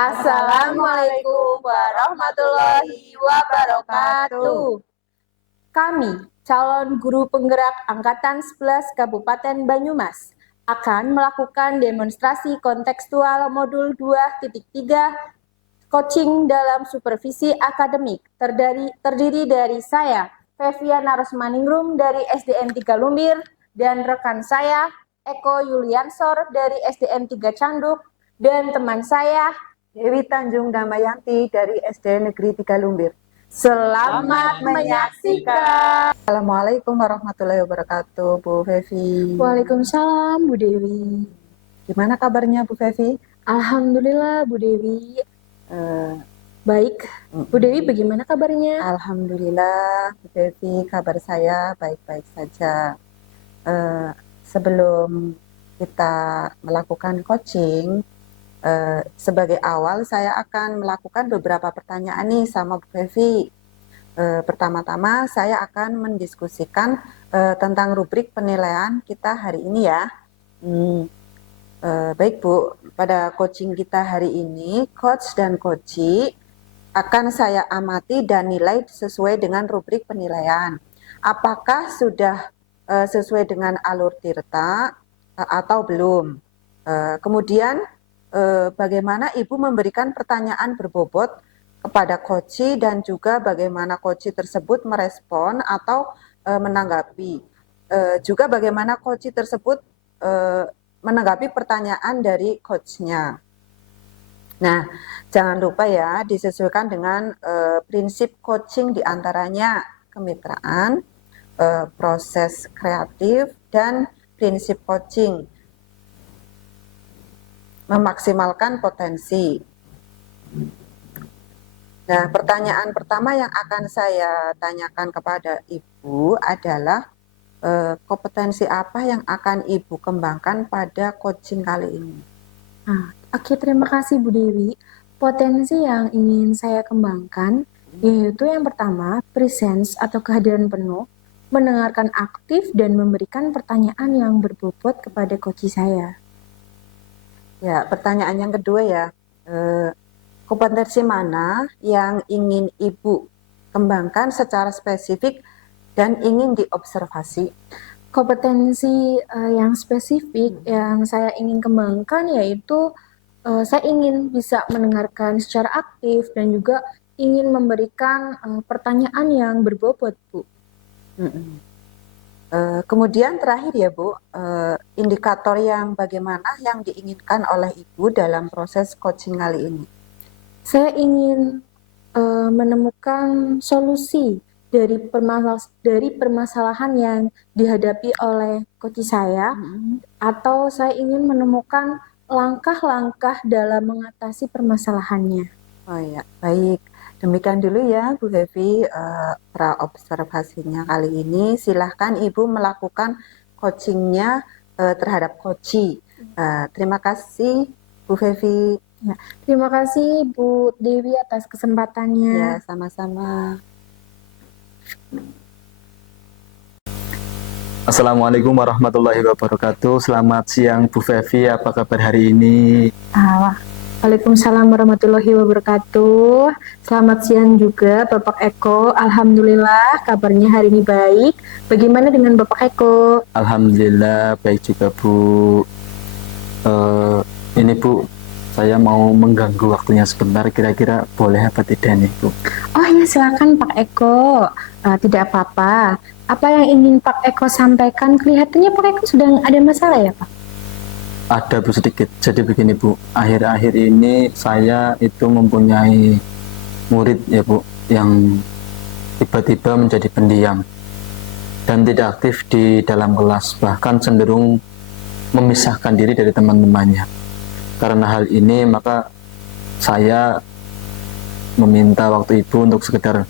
Assalamualaikum warahmatullahi wabarakatuh. Kami, calon guru penggerak Angkatan 11 Kabupaten Banyumas, akan melakukan demonstrasi kontekstual modul 2.3 coaching dalam supervisi akademik terdiri dari saya, Feviana Rosmaningrum dari SDN 3 Lumbir, dan rekan saya, Eko Yuliansor dari SDN 3 Canduk, dan teman saya, Dewi Tanjung Damayanti dari SD Negeri 3 Lumbir. Selamat menyaksikan. Assalamualaikum warahmatullahi wabarakatuh, Bu Fevi. Waalaikumsalam, Bu Dewi. Gimana kabarnya, Bu Fevi? Alhamdulillah, Bu Dewi. Baik, Bu Dewi bagaimana kabarnya? Alhamdulillah, Bu Fevi, kabar saya baik-baik saja. Sebelum kita melakukan coaching, sebagai awal saya akan melakukan beberapa pertanyaan nih sama Bu Fevi. Pertama-tama saya akan mendiskusikan tentang rubrik penilaian kita hari ini ya. Baik Bu, pada coaching kita hari ini, coach dan coachee akan saya amati dan nilai sesuai dengan rubrik penilaian. Apakah sudah sesuai dengan alur tirta atau belum? Kemudian bagaimana Ibu memberikan pertanyaan berbobot kepada coachee dan juga bagaimana coachee tersebut merespon atau menanggapi. Juga bagaimana coachee tersebut menanggapi pertanyaan dari coachnya. Nah, jangan lupa ya disesuaikan dengan prinsip coaching diantaranya kemitraan, proses kreatif, dan prinsip coaching memaksimalkan potensi. Nah, pertanyaan pertama yang akan saya tanyakan kepada Ibu adalah kompetensi apa yang akan Ibu kembangkan pada coaching kali ini? Oke, terima kasih Bu Dewi. Potensi yang ingin saya kembangkan yaitu yang pertama, presence atau kehadiran penuh, mendengarkan aktif dan memberikan pertanyaan yang berbobot kepada coachee saya. Ya, pertanyaan yang kedua ya, kompetensi mana yang ingin Ibu kembangkan secara spesifik dan ingin diobservasi? Kompetensi yang spesifik yang saya ingin kembangkan yaitu saya ingin bisa mendengarkan secara aktif dan juga ingin memberikan pertanyaan yang berbobot, Bu. Kemudian terakhir ya Bu, indikator yang bagaimana yang diinginkan oleh Ibu dalam proses coaching kali ini? Saya ingin menemukan solusi dari permasalahan yang dihadapi oleh coachee saya, atau saya ingin menemukan langkah-langkah dalam mengatasi permasalahannya. Oh ya, baik. Demikian dulu ya Bu Fevi pra-observasinya kali ini. Silahkan Ibu melakukan coachingnya terhadap coachee. Terima kasih Bu Fevi. Ya, terima kasih Bu Dewi atas kesempatannya. Ya, sama-sama. Assalamualaikum warahmatullahi wabarakatuh. Selamat siang Bu Fevi, apa kabar hari ini? Waalaikumsalam warahmatullahi wabarakatuh. Selamat siang juga Bapak Eko. Alhamdulillah kabarnya hari ini baik. Bagaimana dengan Bapak Eko? Alhamdulillah baik juga Bu. Ini Bu, saya mau mengganggu waktunya sebentar, kira-kira boleh apa tidak nih Bu? Oh ya, silakan Pak Eko. Tidak apa-apa. Apa yang ingin Pak Eko sampaikan? Kelihatannya Pak Eko sedang ada masalah ya Pak? Ada Bu sedikit. Jadi begini Bu, akhir-akhir ini saya itu mempunyai murid ya Bu, yang tiba-tiba menjadi pendiam dan tidak aktif di dalam kelas, bahkan cenderung memisahkan diri dari teman-temannya. Karena hal ini maka saya meminta waktu Ibu untuk sekedar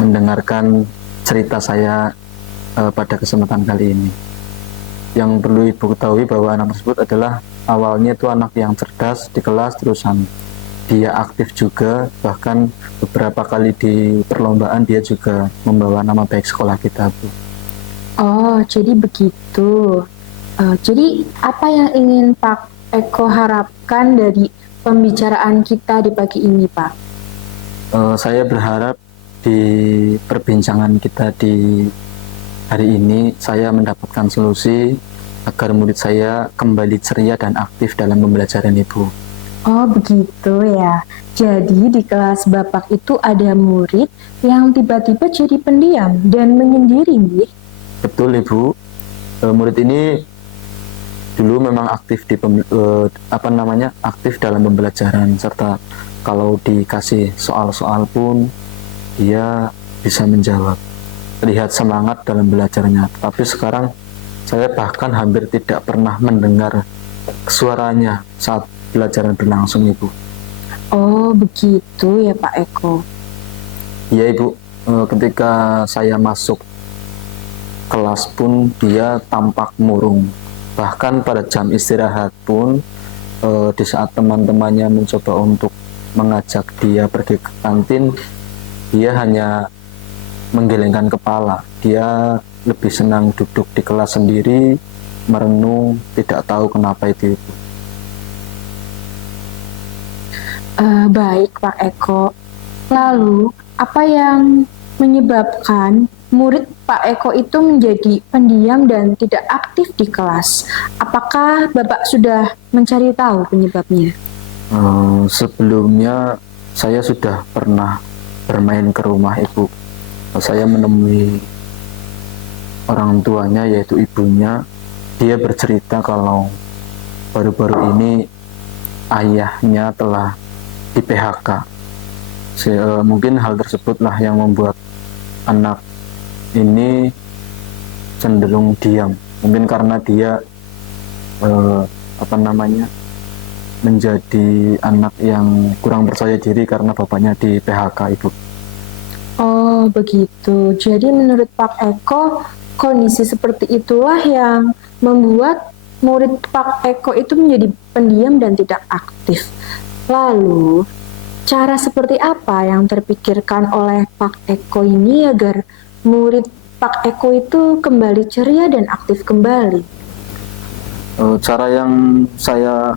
mendengarkan cerita saya pada kesempatan kali ini. Yang perlu Ibu ketahui bahwa anak tersebut adalah awalnya itu anak yang cerdas di kelas, terusan dia aktif juga, bahkan beberapa kali di perlombaan dia juga membawa nama baik sekolah kita Bu. Oh, jadi begitu. Jadi apa yang ingin Pak Eko harapkan dari pembicaraan kita di pagi ini, Pak? Saya berharap di perbincangan kita di hari ini saya mendapatkan solusi agar murid saya kembali ceria dan aktif dalam pembelajaran Ibu. Oh, begitu ya. Jadi di kelas Bapak itu ada murid yang tiba-tiba jadi pendiam dan menyendiri, nggih? Betul Ibu. Murid ini dulu memang aktif di aktif dalam pembelajaran, serta kalau dikasih soal-soal pun dia bisa menjawab, terlihat semangat dalam belajarnya. Tapi sekarang saya bahkan hampir tidak pernah mendengar suaranya saat pelajaran berlangsung Ibu. Oh, begitu ya Pak Eko. Iya Ibu, ketika saya masuk kelas pun dia tampak murung. Bahkan pada jam istirahat pun di saat teman-temannya mencoba untuk mengajak dia pergi ke kantin, dia hanya menggelengkan kepala. Dia lebih senang duduk di kelas sendiri, merenung, tidak tahu kenapa itu. Baik Pak Eko. Lalu, apa yang menyebabkan murid Pak Eko itu menjadi pendiam dan tidak aktif di kelas? Apakah Bapak sudah mencari tahu penyebabnya? Sebelumnya saya sudah pernah bermain ke rumah Ibu. Saya menemui orang tuanya, yaitu ibunya. Dia bercerita kalau baru-baru ini ayahnya telah di PHK. Mungkin hal tersebutlah yang membuat anak ini cenderung diam. Mungkin karena dia menjadi anak yang kurang percaya diri karena bapaknya di PHK Ibu. Oh, begitu. Jadi menurut Pak Eko, kondisi seperti itulah yang membuat murid Pak Eko itu menjadi pendiam dan tidak aktif. Lalu, cara seperti apa yang terpikirkan oleh Pak Eko ini agar murid Pak Eko itu kembali ceria dan aktif kembali? Cara yang saya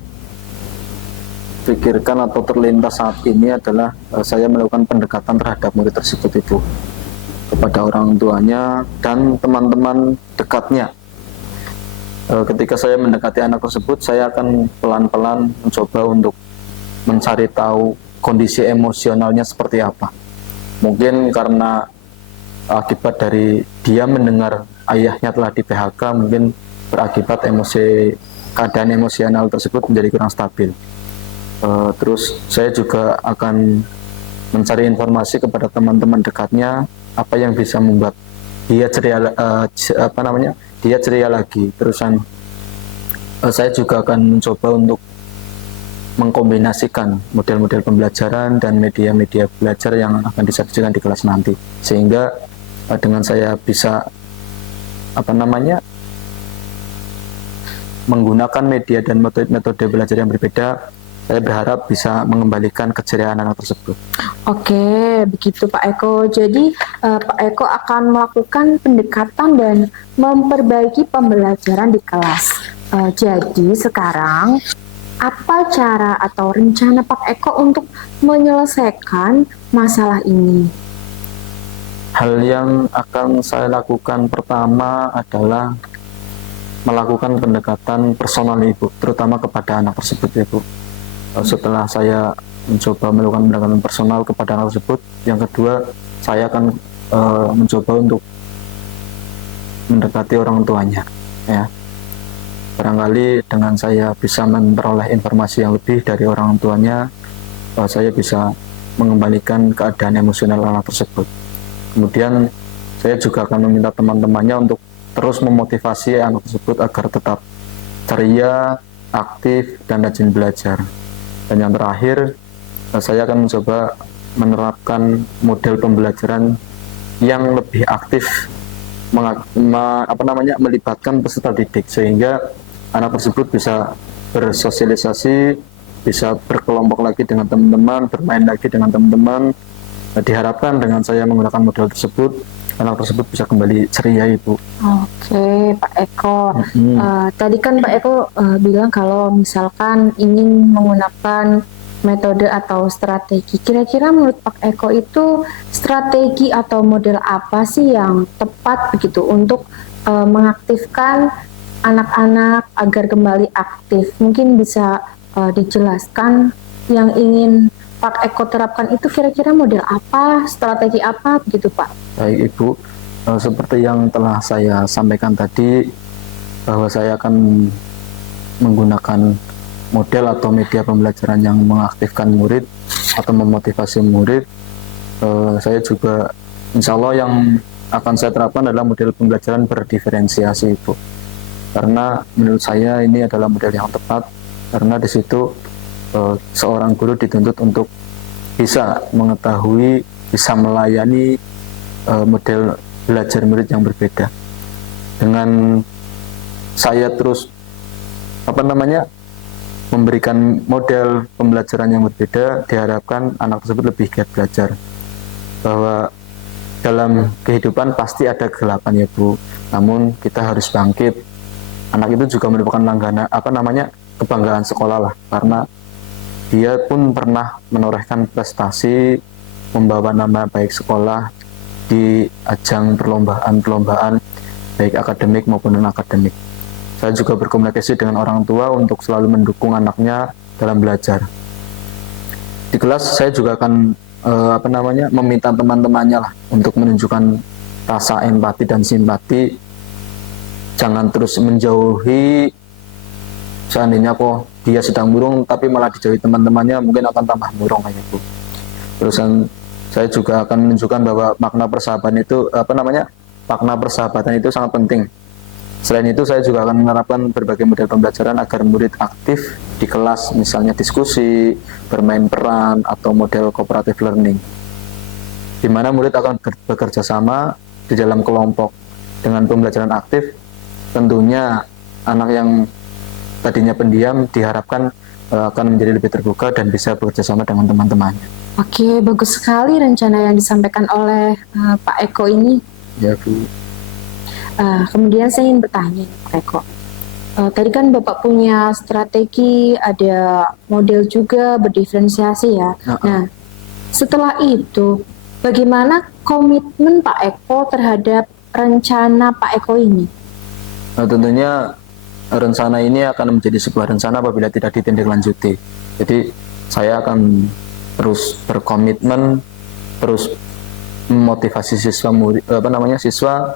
pikirkan atau terlintas saat ini adalah saya melakukan pendekatan terhadap murid tersebut Ibu, kepada orang tuanya dan teman-teman dekatnya. Ketika saya mendekati anak tersebut, saya akan pelan-pelan mencoba untuk mencari tahu kondisi emosionalnya seperti apa. Mungkin karena akibat dari dia mendengar ayahnya telah di PHK, mungkin berakibat keadaan emosional tersebut menjadi kurang stabil. Terus saya juga akan mencari informasi kepada teman-teman dekatnya, apa yang bisa membuat dia ceria, dia ceria lagi. Terusan saya juga akan mencoba untuk mengkombinasikan model-model pembelajaran dan media-media belajar yang akan disajikan di kelas nanti, sehingga dengan saya bisa menggunakan media dan metode belajar yang berbeda, saya berharap bisa mengembalikan keceriaan anak tersebut. Oke, begitu Pak Eko. Jadi Pak Eko akan melakukan pendekatan dan memperbaiki pembelajaran di kelas. Jadi sekarang, apa cara atau rencana Pak Eko untuk menyelesaikan masalah ini? Hal yang akan saya lakukan pertama adalah melakukan pendekatan personal Ibu, terutama kepada anak tersebut Ibu. Setelah saya mencoba melakukan pendekatan personal kepada anak tersebut, yang kedua saya akan mencoba untuk mendekati orang tuanya, ya. Barangkali dengan saya bisa memperoleh informasi yang lebih dari orang tuanya, saya bisa mengembalikan keadaan emosional anak tersebut. Kemudian saya juga akan meminta teman-temannya untuk terus memotivasi anak tersebut agar tetap ceria, aktif, dan rajin belajar. Dan yang terakhir, saya akan mencoba menerapkan model pembelajaran yang lebih aktif, melibatkan peserta didik, sehingga anak tersebut bisa bersosialisasi, bisa berkelompok lagi dengan teman-teman, bermain lagi dengan teman-teman. Diharapkan dengan saya menggunakan model tersebut, anak tersebut bisa kembali ceria Ibu. Oke, Pak Eko. Tadi kan Pak Eko bilang kalau misalkan ingin menggunakan metode atau strategi. Kira-kira menurut Pak Eko itu strategi atau model apa sih yang tepat begitu untuk mengaktifkan anak-anak agar kembali aktif? Mungkin bisa dijelaskan yang ingin Pak Eko terapkan itu kira-kira model apa, strategi apa begitu Pak? Baik Ibu, seperti yang telah saya sampaikan tadi, bahwa saya akan menggunakan model atau media pembelajaran yang mengaktifkan murid atau memotivasi murid. Saya juga insya Allah yang akan saya terapkan adalah model pembelajaran berdiferensiasi Ibu, karena menurut saya ini adalah model yang tepat, karena di situ seorang guru dituntut untuk bisa mengetahui, bisa melayani model belajar murid yang berbeda. Dengan saya terus memberikan model pembelajaran yang berbeda, diharapkan anak tersebut lebih giat belajar. Bahwa dalam kehidupan pasti ada kegelapan ya Bu, namun kita harus bangkit. Anak itu juga merupakan kebanggaan sekolah lah, karena dia pun pernah menorehkan prestasi, membawa nama baik sekolah di ajang perlombaan baik akademik maupun non akademik. Saya juga berkomunikasi dengan orang tua untuk selalu mendukung anaknya dalam belajar. Di kelas saya juga akan meminta teman-temannya lah untuk menunjukkan rasa empati dan simpati. Jangan terus menjauhi. Seandainya kok dia sedang murung tapi malah dijauhi teman-temannya, mungkin akan tambah murung kayak gitu. Terusan saya juga akan menunjukkan bahwa makna persahabatan itu sangat penting. Selain itu, saya juga akan menerapkan berbagai model pembelajaran agar murid aktif di kelas, misalnya diskusi, bermain peran, atau model cooperative learning, di mana murid akan bekerja sama di dalam kelompok. Dengan pembelajaran aktif, tentunya anak yang tadinya pendiam diharapkan akan menjadi lebih terbuka dan bisa bekerja sama dengan teman-temannya. Oke, bagus sekali rencana yang disampaikan oleh Pak Eko ini. Ya Bu. Kemudian saya ingin bertanya Pak Eko, tadi kan Bapak punya strategi, ada model juga berdiferensiasi ya. Nah, setelah itu bagaimana komitmen Pak Eko terhadap rencana Pak Eko ini? Tentunya rencana ini akan menjadi sebuah rencana apabila tidak ditindaklanjuti. Jadi saya akan terus berkomitmen, terus memotivasi siswa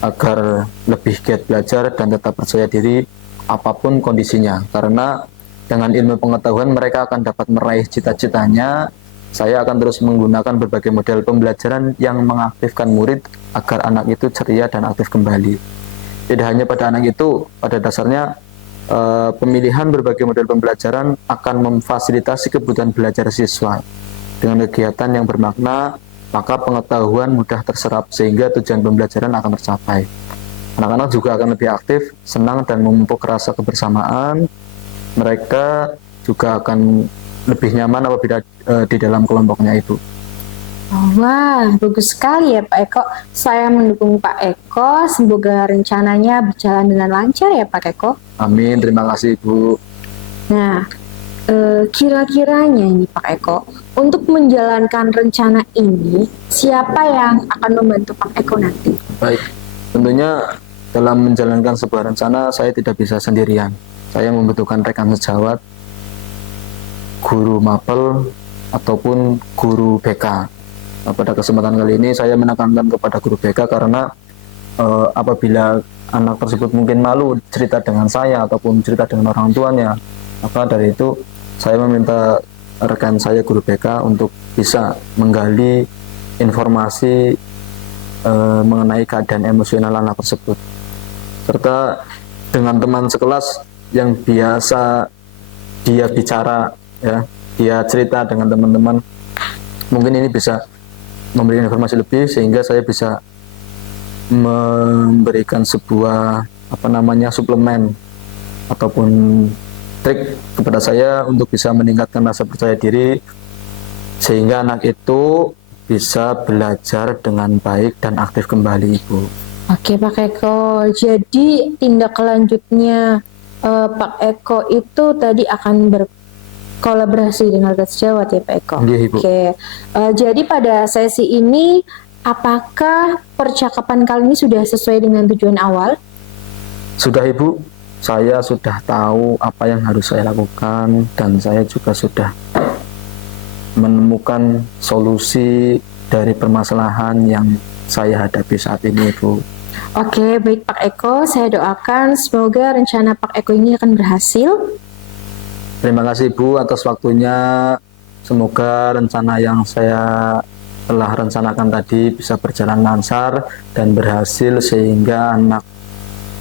agar lebih giat belajar dan tetap percaya diri apapun kondisinya, karena dengan ilmu pengetahuan mereka akan dapat meraih cita-citanya. Saya akan terus menggunakan berbagai model pembelajaran yang mengaktifkan murid agar anak itu ceria dan aktif kembali. Tidak hanya pada anak itu, pada dasarnya pemilihan berbagai model pembelajaran akan memfasilitasi kebutuhan belajar siswa. Dengan kegiatan yang bermakna, maka pengetahuan mudah terserap sehingga tujuan pembelajaran akan tercapai. Anak-anak juga akan lebih aktif, senang dan memupuk rasa kebersamaan. Mereka juga akan lebih nyaman apabila di dalam kelompoknya itu. Wah, bagus sekali ya Pak Eko. Saya mendukung Pak Eko. Semoga rencananya berjalan dengan lancar ya Pak Eko. Amin, terima kasih Bu. Nah, kira-kiranya ini Pak Eko, untuk menjalankan rencana ini, siapa yang akan membantu Pak Eko nanti? Baik, tentunya dalam menjalankan sebuah rencana saya tidak bisa sendirian. Saya membutuhkan rekan sejawat, guru mapel, ataupun guru BK. Pada kesempatan kali ini saya menekankan kepada guru BK karena apabila anak tersebut mungkin malu cerita dengan saya ataupun cerita dengan orang tuanya, maka dari itu saya meminta rekan saya guru BK untuk bisa menggali informasi mengenai keadaan emosional anak tersebut, serta dengan teman sekelas yang biasa dia bicara, ya, dia cerita dengan teman-teman, mungkin ini bisa memberikan informasi lebih sehingga saya bisa memberikan sebuah suplemen ataupun trik kepada saya untuk bisa meningkatkan rasa percaya diri sehingga anak itu bisa belajar dengan baik dan aktif kembali Ibu. Oke Pak Eko, jadi tindak lanjutnya Pak Eko itu tadi akan kolaborasi dengan Coach Jawat ya Pak Eko. Nggih, Ibu. Oke, jadi pada sesi ini apakah percakapan kali ini sudah sesuai dengan tujuan awal? Sudah Ibu, saya sudah tahu apa yang harus saya lakukan dan saya juga sudah menemukan solusi dari permasalahan yang saya hadapi saat ini Ibu. Oke, baik Pak Eko, saya doakan semoga rencana Pak Eko ini akan berhasil. Terima kasih Bu atas waktunya. Semoga rencana yang saya telah rencanakan tadi bisa berjalan lancar dan berhasil sehingga anak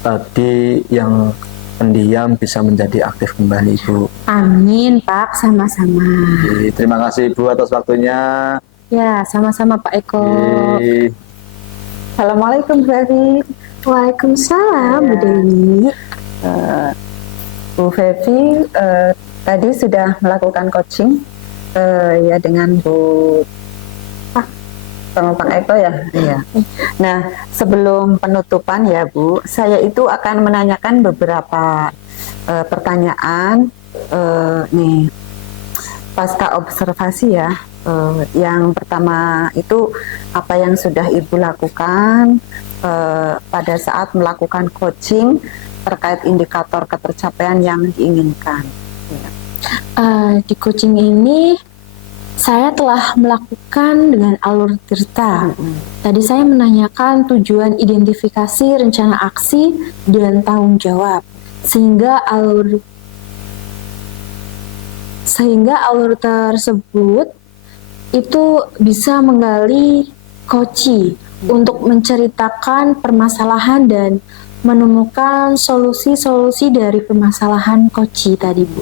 tadi yang pendiam bisa menjadi aktif kembali Bu. Amin Pak, sama-sama. Oke, terima kasih Bu atas waktunya. Ya, sama-sama Pak Eko. Oke. Assalamualaikum Bu Fevi. Waalaikumsalam Bu Dewi. Bu Fevi tadi sudah melakukan coaching ya dengan Bu sama Pak Eko ya. Iya. Nah, sebelum penutupan ya Bu, saya itu akan menanyakan beberapa pertanyaan nih pasca observasi ya. Yang pertama itu apa yang sudah Ibu lakukan pada saat melakukan coaching terkait indikator ketercapaian yang diinginkan. Di coaching ini saya telah melakukan dengan alur tirta. Tadi saya menanyakan tujuan identifikasi rencana aksi dan tanggung jawab, sehingga alur tersebut itu bisa menggali koci untuk menceritakan permasalahan dan menemukan solusi-solusi dari permasalahan koci tadi Bu.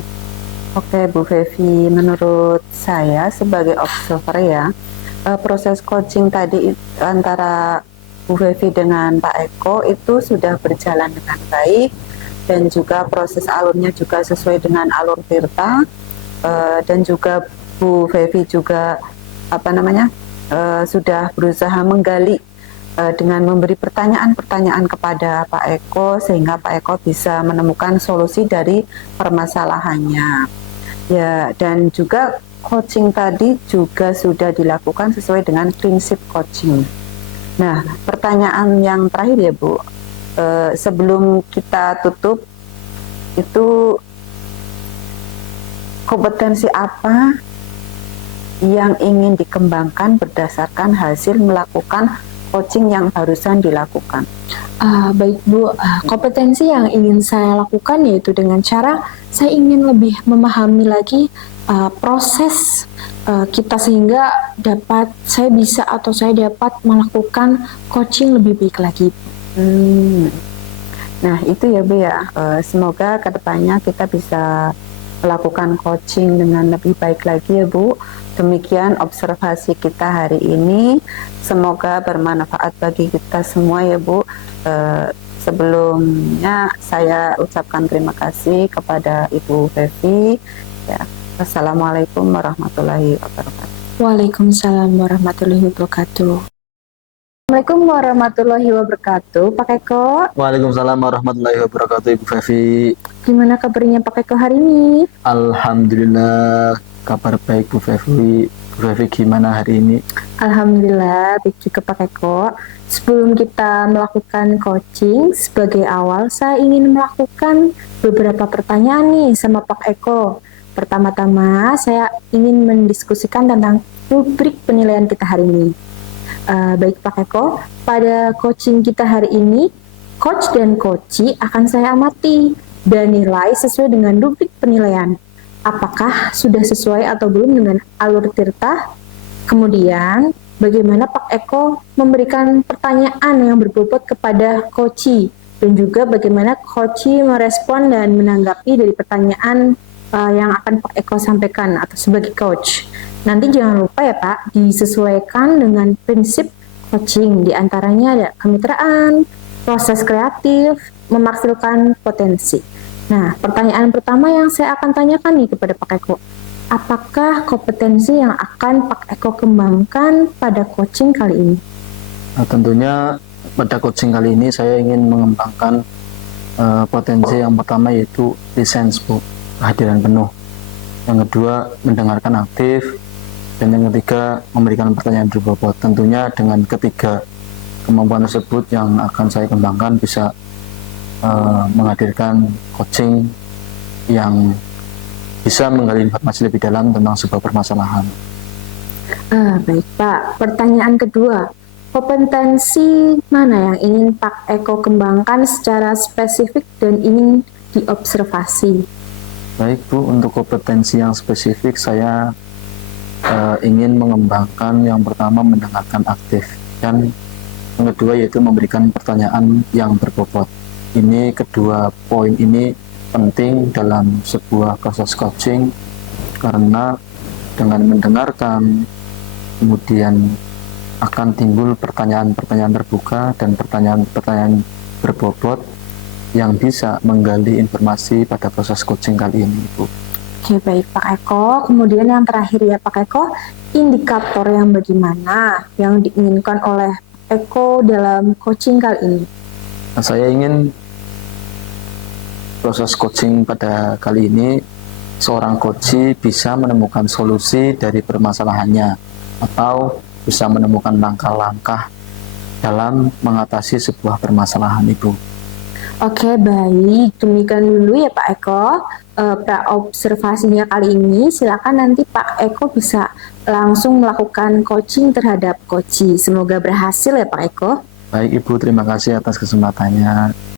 Oke Bu Fevi, menurut saya sebagai observer ya, proses coaching tadi antara Bu Fevi dengan Pak Eko itu sudah berjalan dengan baik dan juga proses alurnya juga sesuai dengan alur tirta dan juga Bu Fevi juga sudah berusaha menggali dengan memberi pertanyaan-pertanyaan kepada Pak Eko sehingga Pak Eko bisa menemukan solusi dari permasalahannya. Ya, dan juga coaching tadi juga sudah dilakukan sesuai dengan prinsip coaching. Nah, pertanyaan yang terakhir ya Bu, sebelum kita tutup, itu kompetensi apa yang ingin dikembangkan berdasarkan hasil melakukan coaching yang barusan dilakukan? Baik Bu, kompetensi yang ingin saya lakukan yaitu dengan cara saya ingin lebih memahami lagi proses kita sehingga saya bisa atau saya dapat melakukan coaching lebih baik lagi. Nah itu ya Bu ya, semoga kedepannya kita bisa melakukan coaching dengan lebih baik lagi ya Bu. Demikian observasi kita hari ini, semoga bermanfaat bagi kita semua ya Bu. Sebelumnya saya ucapkan terima kasih kepada Ibu Fevi ya. Wassalamualaikum warahmatullahi wabarakatuh. Waalaikumsalam warahmatullahi wabarakatuh. Assalamualaikum warahmatullahi wabarakatuh, Pak Eko. Waalaikumsalam warahmatullahi wabarakatuh Ibu Fevi. Gimana kabarnya Pak Eko hari ini? Alhamdulillah, kabar baik Bu Fevi. Bu Fevi gimana hari ini? Alhamdulillah, baik juga Pak Eko. Sebelum kita melakukan coaching, sebagai awal saya ingin melakukan beberapa pertanyaan nih sama Pak Eko. Pertama-tama, saya ingin mendiskusikan tentang rubrik penilaian kita hari ini. Baik Pak Eko, pada coaching kita hari ini, coach dan coachee akan saya amati dan nilai sesuai dengan rubrik penilaian. Apakah sudah sesuai atau belum dengan alur tirta? Kemudian, bagaimana Pak Eko memberikan pertanyaan yang berbobot kepada coachee dan juga bagaimana coachee merespon dan menanggapi dari pertanyaan yang akan Pak Eko sampaikan atau sebagai coach. Nanti jangan lupa ya Pak, disesuaikan dengan prinsip coaching. Di antaranya ada kemitraan, proses kreatif, memaksimalkan potensi. Nah, pertanyaan pertama yang saya akan tanyakan nih kepada Pak Eko, apakah kompetensi yang akan Pak Eko kembangkan pada coaching kali ini? Nah, tentunya pada coaching kali ini saya ingin mengembangkan potensi yang pertama yaitu presence Bu, kehadiran penuh. yang kedua mendengarkan aktif, dan yang ketiga memberikan pertanyaan berbobot. Tentunya dengan ketiga kemampuan tersebut yang akan saya kembangkan bisa menghadirkan coaching yang bisa menggali informasi lebih dalam tentang sebuah permasalahan. Baik Pak, pertanyaan kedua, kompetensi mana yang ingin Pak Eko kembangkan secara spesifik dan ingin diobservasi? Baik Bu, untuk kompetensi yang spesifik saya ingin mengembangkan yang pertama mendengarkan aktif, dan yang kedua yaitu memberikan pertanyaan yang berbobot. Ini kedua poin ini penting dalam sebuah proses coaching karena dengan mendengarkan kemudian akan timbul pertanyaan-pertanyaan terbuka dan pertanyaan-pertanyaan berbobot yang bisa menggali informasi pada proses coaching kali ini, Bu. Oke, baik Pak Eko. Kemudian yang terakhir ya Pak Eko, indikator yang bagaimana yang diinginkan oleh Eko dalam coaching kali ini? Nah, saya ingin proses coaching pada kali ini seorang coach bisa menemukan solusi dari permasalahannya atau bisa menemukan langkah-langkah dalam mengatasi sebuah permasalahan itu. Oke, baik. Demikian dulu ya Pak Eko. Pra-observasinya kali ini, silakan nanti Pak Eko bisa langsung melakukan coaching terhadap coach. Semoga berhasil ya Pak Eko. Baik Ibu, terima kasih atas kesempatannya.